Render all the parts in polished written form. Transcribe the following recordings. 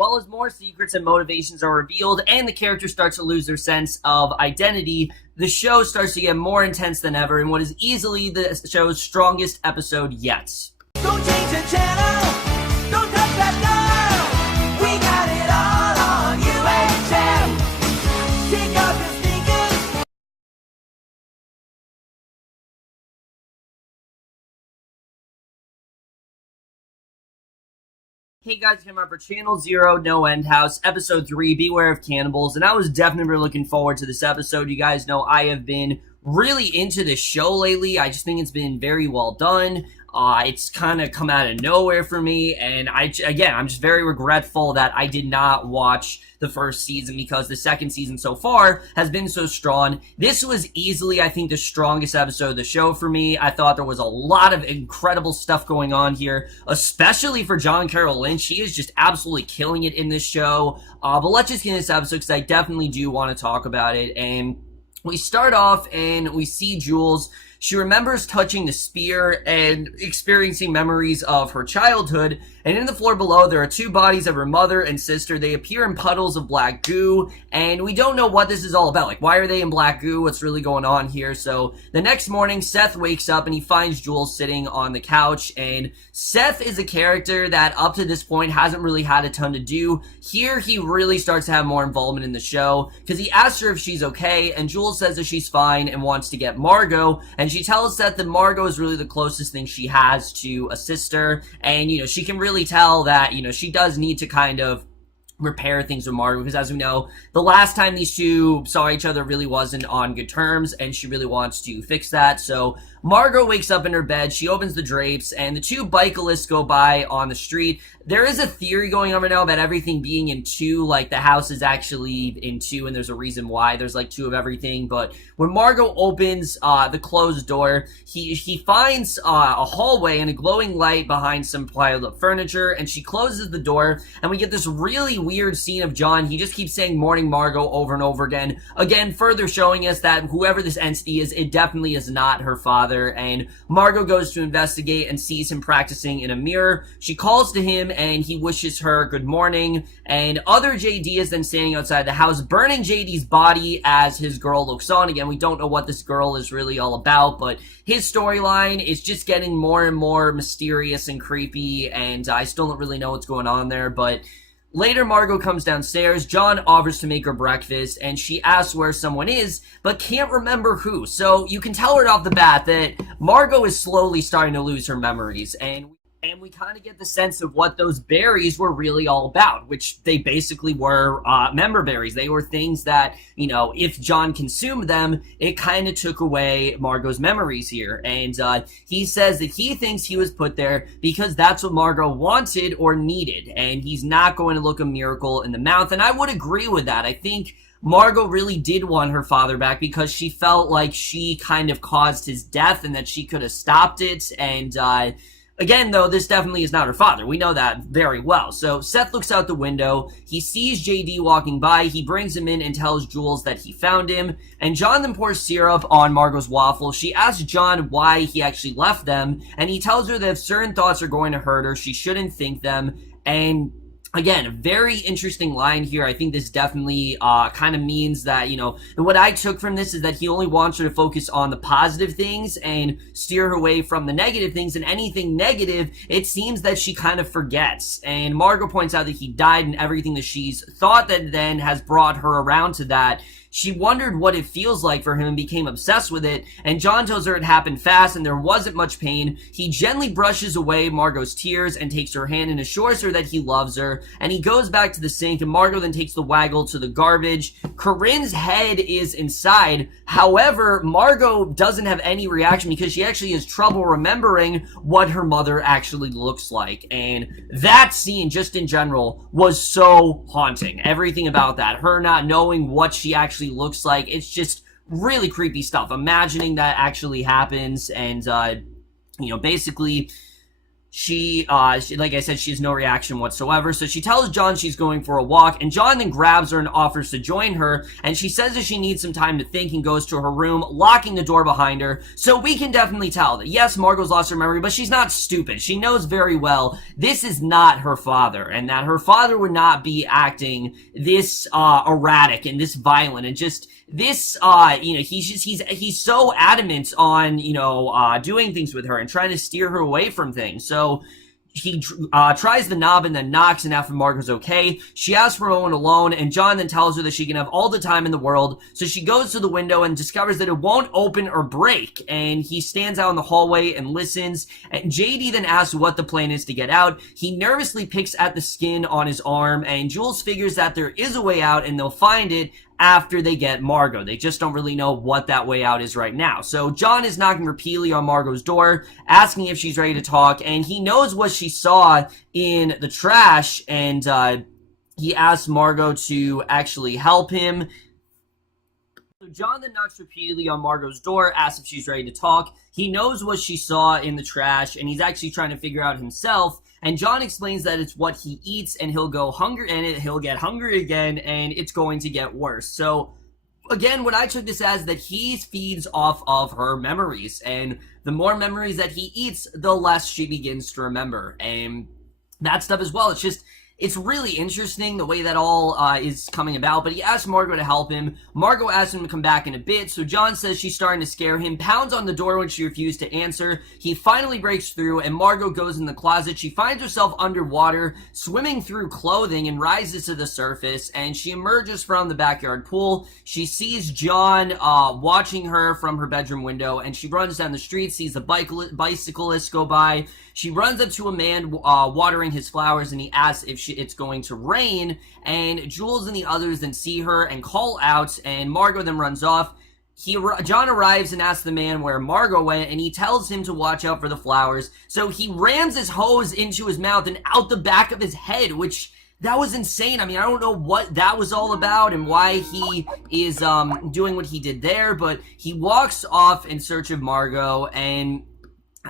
Well, as more secrets and motivations are revealed and the characters start to lose their sense of identity, the show starts to get more intense than ever in what is easily the show's strongest episode yet. Don't change the channel, don't touch that dial. We got it all on UHF. Take off your sneakers. Hey guys, come up for Channel Zero, No End House, Episode 3, Beware of Cannibals, and I was definitely looking forward to this episode. You guys know I have been really into this show lately. I just think it's been very well done. It's kind of come out of nowhere for me, and I'm just very regretful that I did not watch the first season because the second season so far has been so strong. This was easily, I think, the strongest episode of the show for me. I thought there was a lot of incredible stuff going on here, especially for John Carroll Lynch. He is just absolutely killing it in this show. But let's just get into this episode because I definitely do want to talk about it. And we start off and we see Jules. She remembers touching the spear and experiencing memories of her childhood. And in the floor below, there are two bodies of her mother and sister. They appear in puddles of black goo, and we don't know what this is all about. Like, why are they in black goo? What's really going on here? So the next morning, Seth wakes up and he finds Jules sitting on the couch. And Seth is a character that up to this point hasn't really had a ton to do. Here, he really starts to have more involvement in the show because he asks her if she's okay, and Jules says that she's fine and wants to get Margot. And she tells Seth that Margot is really the closest thing she has to a sister, and, you know, she can really tell that, you know, she does need to kind of repair things with Margot, because as we know, the last time these two saw each other really wasn't on good terms, and she really wants to fix that. So Margot wakes up in her bed, she opens the drapes, and the two bicyclists go by on the street. There is a theory going on right now about everything being in two, like the house is actually in two, and there's a reason why there's like two of everything. But when Margot opens the closed door, he finds a hallway and a glowing light behind some piled up furniture, and she closes the door, and we get this really weird scene of John. He just keeps saying "Morning Margot" over and over again, further showing us that whoever this entity is, it definitely is not her father. And Margot goes to investigate and sees him practicing in a mirror. She calls to him and he wishes her good morning, and other JD is then standing outside the house burning JD's body as his girl looks on. Again, we don't know what this girl is really all about, but his storyline is just getting more and more mysterious and creepy, and I still don't really know what's going on there. But later, Margot comes downstairs. John offers to make her breakfast, and she asks where someone is, but can't remember who. So you can tell right off the bat that Margot is slowly starting to lose her memories, and we kind of get the sense of what those berries were really all about, which they basically were member berries. They were things that, you know, if John consumed them, it kind of took away Margot's memories here. And he says that he thinks he was put there because that's what Margot wanted or needed, and he's not going to look a miracle in the mouth. And I would agree with that. I think Margot really did want her father back because she felt like she kind of caused his death and that she could have stopped it. And again, though, this definitely is not her father. We know that very well. So Seth looks out the window. He sees JD walking by. He brings him in and tells Jules that he found him. And John then pours syrup on Margot's waffle. She asks John why he actually left them. And he tells her that if certain thoughts are going to hurt her, she shouldn't think them. And again, a very interesting line here. I think this definitely kind of means that, you know, and what I took from this is that he only wants her to focus on the positive things and steer her away from the negative things, and anything negative, it seems that she kind of forgets. And Margot points out that he died, and everything that she's thought that then has brought her around to that. She wondered what it feels like for him and became obsessed with it, and John tells her it happened fast and there wasn't much pain. He gently brushes away Margot's tears and takes her hand and assures her that he loves her, and he goes back to the sink, and Margot then takes the waggle to the garbage. Corinne's head is inside. However, Margot doesn't have any reaction because she actually has trouble remembering what her mother actually looks like, and that scene, just in general, was so haunting. Everything about that, her not knowing what she actually looks like, it's just really creepy stuff. Imagining that actually happens, and you know, basically like I said, she has no reaction whatsoever. So she tells John she's going for a walk, and John then grabs her and offers to join her, and she says that she needs some time to think and goes to her room, locking the door behind her. So we can definitely tell that, yes, Margot's lost her memory, but she's not stupid. She knows very well this is not her father, and that her father would not be acting this erratic and this violent and just this, he's so adamant on, doing things with her and trying to steer her away from things. So he tries the knob and then knocks, and after Margot's okay, she asks for a moment alone, and John then tells her that she can have all the time in the world. So she goes to the window and discovers that it won't open or break, and he stands out in the hallway and listens, and JD then asks what the plan is to get out. He nervously picks at the skin on his arm, and Jules figures that there is a way out, and they'll find it after they get Margot. They just don't really know what that way out is right now. So John is knocking repeatedly on Margot's door, asking if she's ready to talk, and he knows what she saw in the trash, and he asks Margot to actually help him. So John then knocks repeatedly on Margot's door, asks if she's ready to talk. He knows what she saw in the trash, and he's actually trying to figure out himself. And John explains that it's what he eats, and he'll get hungry again, and it's going to get worse. So, again, what I took this as that he feeds off of her memories, and the more memories that he eats, the less she begins to remember, and that stuff as well. It's really interesting the way that all is coming about, but he asks Margot to help him. Margot asks him to come back in a bit, so John says she's starting to scare him, pounds on the door when she refused to answer. He finally breaks through, and Margot goes in the closet. She finds herself underwater, swimming through clothing, and rises to the surface, and she emerges from the backyard pool. She sees John watching her from her bedroom window, and she runs down the street, sees a bicyclist go by. She runs up to a man watering his flowers, and he asks if it's going to rain, and Jules and the others then see her and call out, and Margot then runs off. John arrives and asks the man where Margot went, and he tells him to watch out for the flowers. So he rams his hose into his mouth and out the back of his head, which... that was insane. I mean, I don't know what that was all about and why he is doing what he did there, but he walks off in search of Margot, and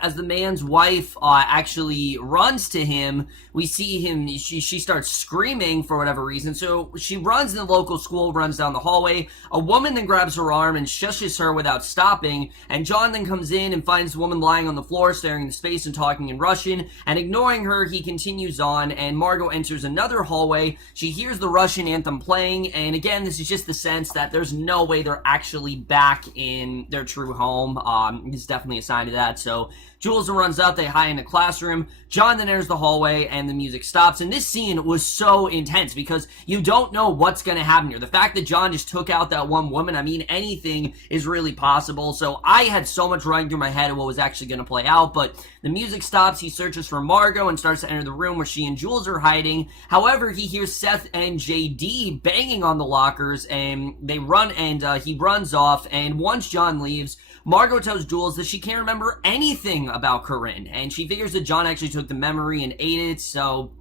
as the man's wife actually runs to him, we see him, she starts screaming for whatever reason, so she runs in the local school, runs down the hallway. A woman then grabs her arm and shushes her without stopping, and John then comes in and finds the woman lying on the floor, staring into space and talking in Russian, and ignoring her, he continues on, and Margot enters another hallway. She hears the Russian anthem playing, and again, this is just the sense that there's no way they're actually back in their true home. It's definitely a sign of that, so Jules runs up, they hide in a classroom. John then enters the hallway, and the music stops. And this scene was so intense because you don't know what's going to happen here. The fact that John just took out that one woman, I mean, anything is really possible. So I had so much running through my head of what was actually going to play out. But the music stops, he searches for Margot and starts to enter the room where she and Jules are hiding. However, he hears Seth and JD banging on the lockers, and they run, and he runs off. And once John leaves, Margot tells Jules that she can't remember anything about Corinne, and she figures that John actually took the memory and ate it, so,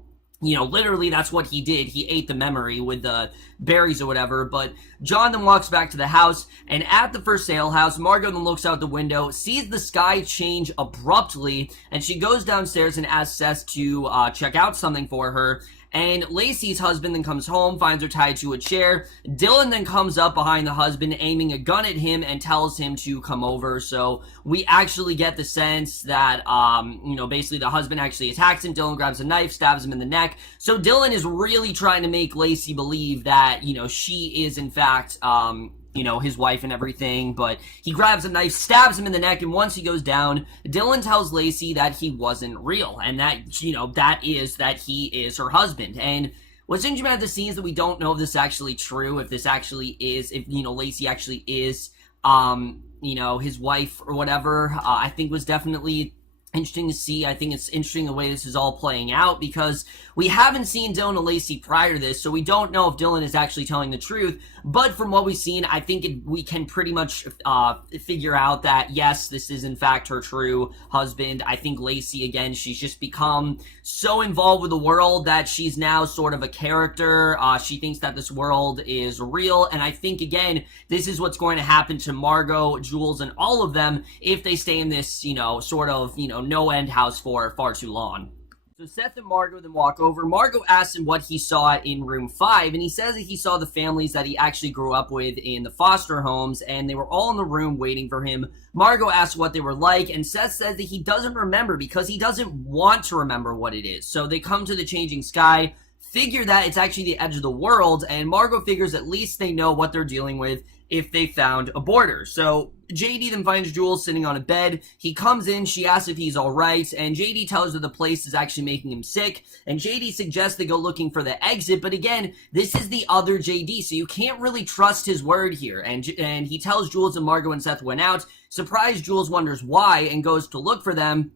literally that's what he did. He ate the memory with the berries or whatever, but John then walks back to the house, and at the first sale house, Margot then looks out the window, sees the sky change abruptly, and she goes downstairs and asks Seth to check out something for her. And Lacey's husband then comes home, finds her tied to a chair. Dylan then comes up behind the husband, aiming a gun at him and tells him to come over. So we actually get the sense that, basically the husband actually attacks him. Dylan grabs a knife, stabs him in the neck. So Dylan is really trying to make Lacey believe that, she is in fact, his wife and everything, but he grabs a knife, stabs him in the neck, and once he goes down, Dylan tells Lacey that he wasn't real, and that, that he is her husband. And what's interesting about this scene is that we don't know if this is actually true, if Lacey actually is, his wife or whatever. I think was definitely interesting to see. I think it's interesting the way this is all playing out because we haven't seen Dylan and Lacey prior to this, so we don't know if Dylan is actually telling the truth. But from what we've seen, I think we can pretty much figure out that, yes, this is in fact her true husband. I think Lacey, again, she's just become so involved with the world that she's now sort of a character. She thinks that this world is real, and I think, again, this is what's going to happen to Margot, Jules, and all of them if they stay in this, no-end house for far too long. So Seth and Margot then walk over. Margot asks him what he saw in room 5, and he says that he saw the families that he actually grew up with in the foster homes, and they were all in the room waiting for him. Margot asks what they were like, and Seth says that he doesn't remember because he doesn't want to remember what it is. So they come to the changing sky, figure that it's actually the edge of the world, and Margot figures at least they know what they're dealing with if they found a border. So JD then finds Jules sitting on a bed. He comes in, she asks if he's alright, and JD tells her the place is actually making him sick, and JD suggests they go looking for the exit, but again, this is the other JD, so you can't really trust his word here, and he tells Jules and Margot and Seth went out. Surprised, Jules wonders why and goes to look for them.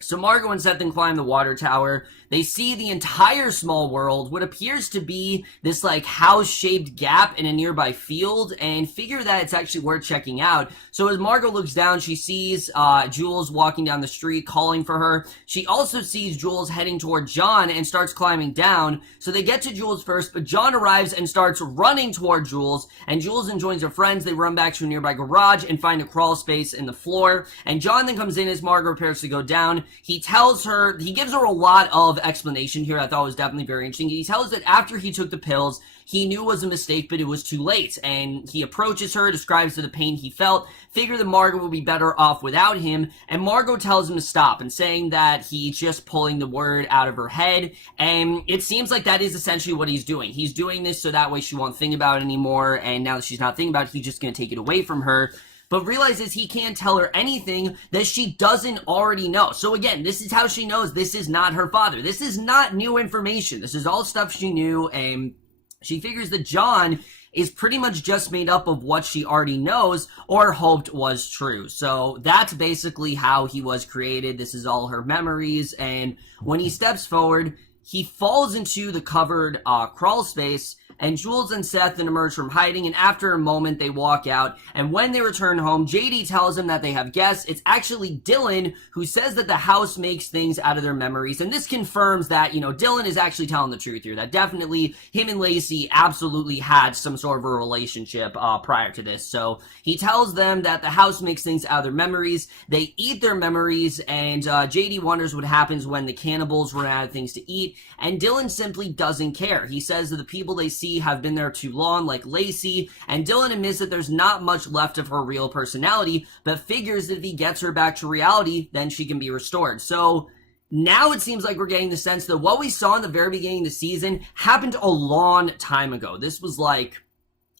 So Margot and Seth then climb the water tower. They see the entire small world, what appears to be this like house-shaped gap in a nearby field, and figure that it's actually worth checking out. So as Margot looks down, she sees Jules walking down the street calling for her. She also sees Jules heading toward John and starts climbing down. So they get to Jules first, but John arrives and starts running toward Jules, and Jules then joins her friends. They run back to a nearby garage and find a crawl space in the floor, and John then comes in as Margot prepares to go down. He tells her, he gives her a lot of explanation here I thought was definitely very interesting. He tells her that after he took the pills, he knew it was a mistake, but it was too late. And he approaches her, describes the pain he felt, figured that Margot would be better off without him, and Margot tells him to stop, and saying that he's just pulling the word out of her head, and it seems like that is essentially what he's doing. He's doing this so that way she won't think about it anymore, and now that she's not thinking about it, he's just going to take it away from her. But realizes he can't tell her anything that she doesn't already know. So again, this is how she knows this is not her father. This is not new information. This is all stuff she knew, and she figures that John is pretty much just made up of what she already knows or hoped was true. So that's basically how he was created. This is all her memories, and when he steps forward, he falls into the covered crawl space, and Jules and Seth then emerge from hiding, and after a moment they walk out, and when they return home, JD tells them that they have guests. It's actually Dylan, who says that the house makes things out of their memories, and this confirms that, Dylan is actually telling the truth here, that definitely him and Lacey absolutely had some sort of a relationship prior to this. So he tells them that the house makes things out of their memories, they eat their memories, and JD wonders what happens when the cannibals run out of things to eat, and Dylan simply doesn't care. He says that the people they see have been there too long, like Lacey, and Dylan admits that there's not much left of her real personality, but figures that if he gets her back to reality, then she can be restored. So now it seems like we're getting the sense that what we saw in the very beginning of the season happened a long time ago. This was like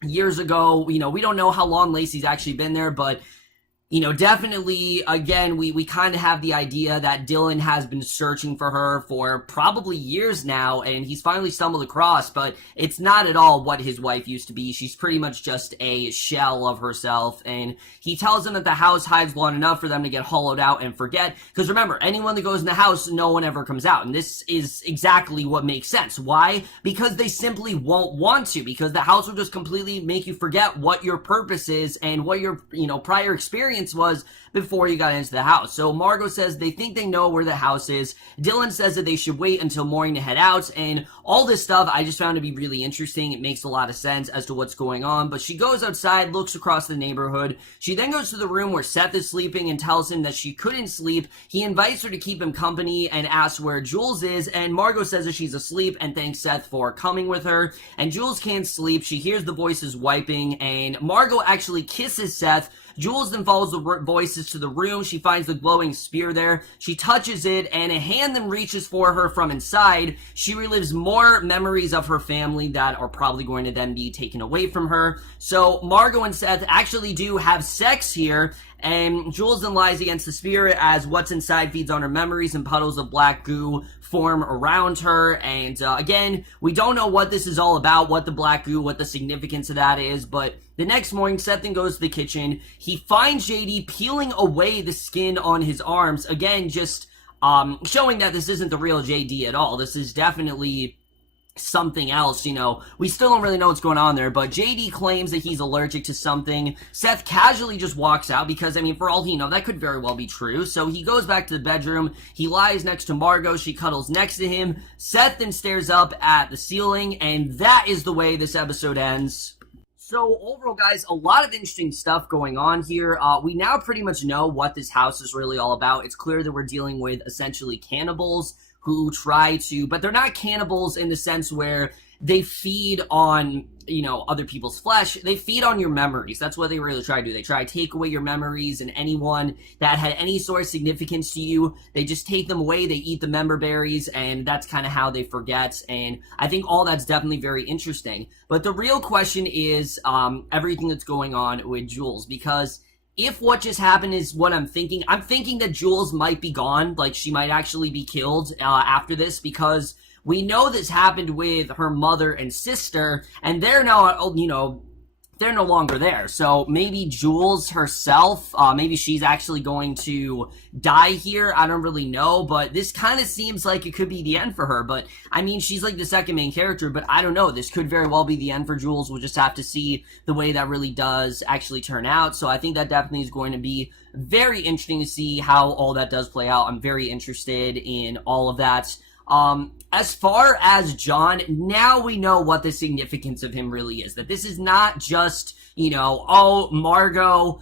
years ago. We don't know how long Lacey's actually been there, but definitely, again, we kind of have the idea that Dylan has been searching for her for probably years now, and he's finally stumbled across, but it's not at all what his wife used to be. She's pretty much just a shell of herself, and he tells them that the house hides long enough for them to get hollowed out and forget, because remember, anyone that goes in the house, no one ever comes out, and this is exactly what makes sense. Why? Because they simply won't want to, because the house will just completely make you forget what your purpose is and what your, prior experience was before you got into the house. So Margot says they think they know where the house is. Dylan says that they should wait until morning to head out, and all this stuff I just found to be really interesting. It makes a lot of sense as to what's going on, but she goes outside, looks across the neighborhood. She then goes to the room where Seth is sleeping and tells him that she couldn't sleep. He invites her to keep him company and asks where Jules is, and Margot says that she's asleep and thanks Seth for coming with her, and Jules can't sleep. She hears the voices wiping, and Margot actually kisses Seth. Jules then follows the voices to the room. She finds the glowing spear there. She touches it, and a hand then reaches for her from inside. She relives more memories of her family that are probably going to then be taken away from her. So Margot and Seth actually do have sex here, and Jules then lies against the spear as what's inside feeds on her memories, and puddles of black goo form around her. And again, we don't know what this is all about, what the black goo, what the significance of that is, but the next morning, Seth then goes to the kitchen. He finds JD peeling away the skin on his arms, again, just showing that this isn't the real JD at all. This is definitely something else. We still don't really know what's going on there, but JD claims that he's allergic to something. Seth casually just walks out because, for all he knows, that could very well be true. So he goes back to the bedroom. He lies next to Margot. She cuddles next to him. Seth then stares up at the ceiling, and that is the way this episode ends. So overall, guys, a lot of interesting stuff going on here. We now pretty much know what this house is really all about. It's clear that we're dealing with essentially cannibals who try to, but they're not cannibals in the sense where they feed on, other people's flesh. They feed on your memories. That's what they really try to do. They try to take away your memories, and anyone that had any sort of significance to you, they just take them away. They eat the member berries, and that's kind of how they forget. And I think all that's definitely very interesting. But the real question is everything that's going on with Jules, because if what just happened is what I'm thinking that Jules might be gone, like she might actually be killed after this, because we know this happened with her mother and sister, and they're now, they're no longer there. So maybe Jules herself, maybe she's actually going to die here. I don't really know, but this kind of seems like it could be the end for her. But I mean, she's like the second main character, but I don't know. This could very well be the end for Jules. We'll just have to see the way that really does actually turn out. So I think that definitely is going to be very interesting to see how all that does play out. I'm very interested in all of that. As far as John, now we know what the significance of him really is. That this is not just, Margot,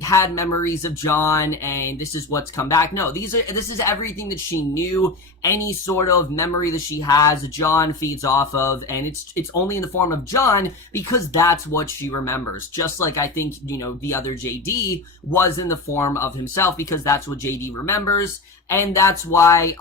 had memories of John and this is what's come back. No, this is everything that she knew. Any sort of memory that she has, John feeds off of, and it's only in the form of John because that's what she remembers. Just like I think, the other JD was in the form of himself because that's what JD remembers. And that's why,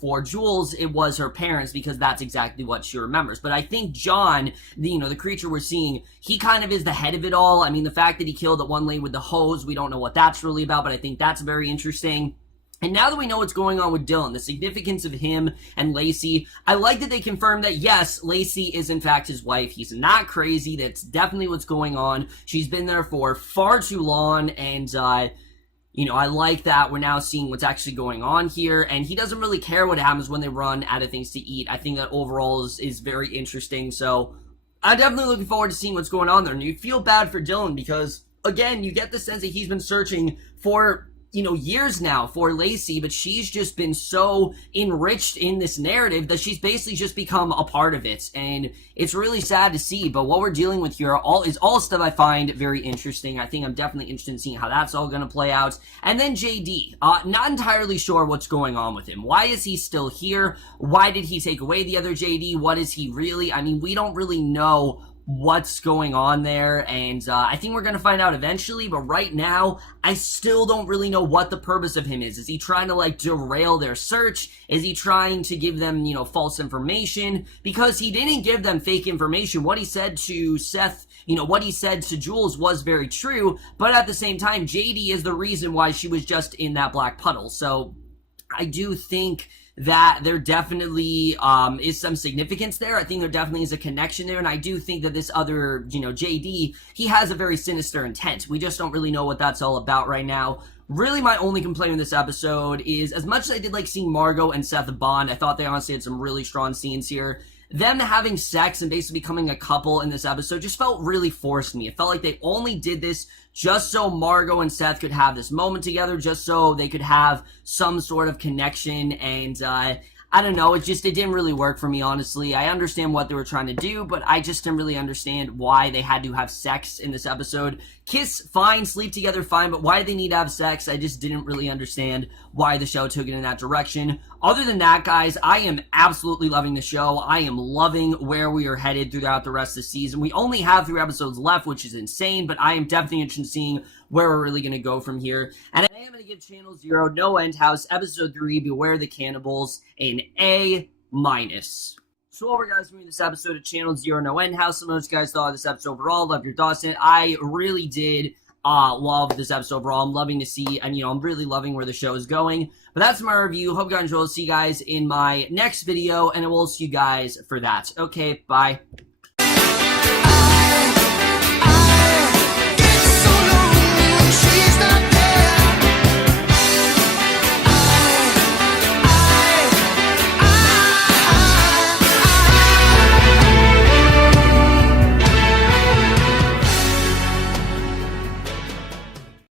for Jules, it was her parents because that's exactly what she remembers. But I think John, the creature we're seeing, he kind of is the head of it all. I mean, the fact that he killed that one lady with the hose, we don't know what that's really about, but I think that's very interesting. And now that we know what's going on with Dylan, the significance of him and Lacey, I like that they confirmed that, yes, Lacey is in fact his wife. He's not crazy. That's definitely what's going on. She's been there for far too long, and I like that we're now seeing what's actually going on here, and he doesn't really care what happens when they run out of things to eat. I think that overall is very interesting, so I'm definitely looking forward to seeing what's going on there. And you feel bad for Dylan because, again, you get the sense that he's been searching for years now for Lacey, but she's just been so enriched in this narrative that she's basically just become a part of it, and it's really sad to see. But what we're dealing with here is all stuff I find very interesting. I think I'm definitely interested in seeing how that's all going to play out. And then JD, not entirely sure what's going on with him. Why is he still here? Why did he take away the other JD? What is he really? I mean, we don't really know what's going on there, and I think we're going to find out eventually, but right now, I still don't really know what the purpose of him is. Is he trying to, derail their search? Is he trying to give them, false information? Because he didn't give them fake information. What he said to Seth, what he said to Jules was very true, but at the same time, JD is the reason why she was just in that black puddle, so I do think that there definitely is some significance there. I think there definitely is a connection there, and I do think that this other, JD, he has a very sinister intent. We just don't really know what that's all about right now. Really, my only complaint in this episode is, as much as I did like seeing Margot and Seth bond, I thought they honestly had some really strong scenes here. Them having sex and basically becoming a couple in this episode just felt really forced to me. It felt like they only did this just so Margot and Seth could have this moment together, just so they could have some sort of connection, and I don't know, it didn't really work for me, honestly. I understand what they were trying to do, but I just didn't really understand why they had to have sex in this episode. Kiss, fine, sleep together, fine, but why did they need to have sex? I just didn't really understand why the show took it in that direction. Other than that, guys, I am absolutely loving the show. I am loving where we are headed throughout the rest of the season. We only have 3 episodes left, which is insane, but I am definitely interested in seeing where we're really going to go from here. And I am going to give Channel Zero No End House Episode 3, Beware the Cannibals, an A-. So over, guys, for this episode of Channel Zero No End House, some of you guys thought of this episode overall. Love your thoughts in it. I really did love this episode overall. I'm loving to see, and I'm really loving where the show is going. But that's my review. Hope you guys enjoyed. See you guys in my next video, and I will see you guys for that. Okay, bye.